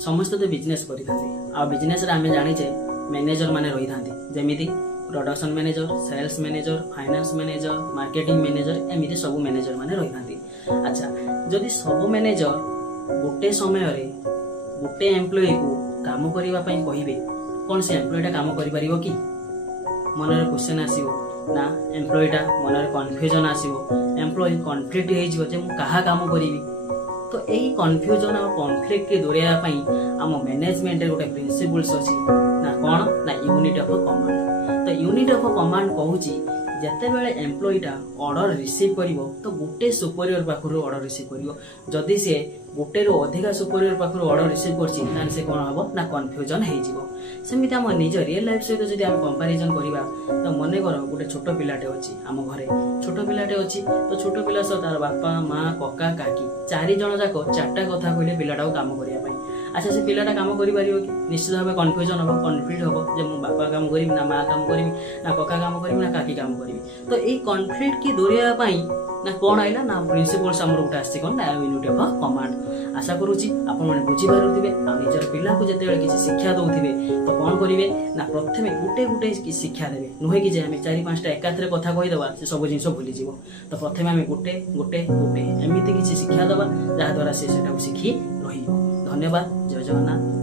समस्त तो बिजनेस कर बिजनेस आम जाचे मैनेजर माने रही था जमी production manager sales manager finance manager marketing manager एमती सब मैनेजर माने रही था। अच्छा जदि सब मैनेजर गोटे समय गोटे एम्प्लॉय को काम करने कहे कौन से एम्प्लॉयटा काम कर कि मन क्वेश्चन आसो ना एम्प्लॉयटा मन कन्फ्यूजन आसो एम्प्लॉय कन्फ्लिक्ट हो काम करी तो यही कन्फ्यूजन और कन्फ्लिक्ट के दूरेवाई आम मैनेजमेंट गोटे प्रिंसिपल्स अच्छी ना कौन ना यूनिट ऑफ कमांड। तो यूनिट ऑफ कमांड कहूँ जिते बेले एम्प्लॉयटा ऑर्डर रिसीव करिवो तो गोटे सुपरियर पाखर ऑर्डर रिसीव करिवो जदि से गोटे रु अधिका सुपरियर पाखर ऑर्डर रिसीव करछि ताने से कोन हबो ना कन्फ्यूजन हे जिवो। सेमिति हम निज रियल लाइफ सहित जदि हम कंपैरिजन करिबा तो मने कर गोटे छोट पिलाटे अछि आम घरे छोट पिलाटे अछि तो छोट पिला सह तार बापा माँ कका काकी चारि जण जाक चारटा कथा कहले पिलाटा काम करिया पई। अच्छा से पिलाटा काम करि पारिबो कि निश्चित भाव कन्फ्यूजन हम कन्फ्लिक्ट हम जे मो बापा काम करी ना माँ काम करी ना कका काम करी ना काकी काम करी तो ये कन्फ्लिक्ट की दूरेवा पई ना कौन आइला ना प्रिंसिपल्स आमर गोटे आसी कौन ना यूनिट ऑफ कमांड। आशा करुच्ची आपण मैंने बुझीपारे आ निजर पिला को जिते किसी शिक्षा दौथे तो कौन करेंगे ना प्रथम गोटे गोटे शिक्षा देवे नुहे कि आम 4-5टा एकाथरे कथा कहीदेवा से सब जिन भूलीज तो प्रथम आम गोटे गोटे गोटे एमती किसी शिक्षा दवा जहाद्वारा से शिखी रही। धन्यवाद। जय जगन्नाथ।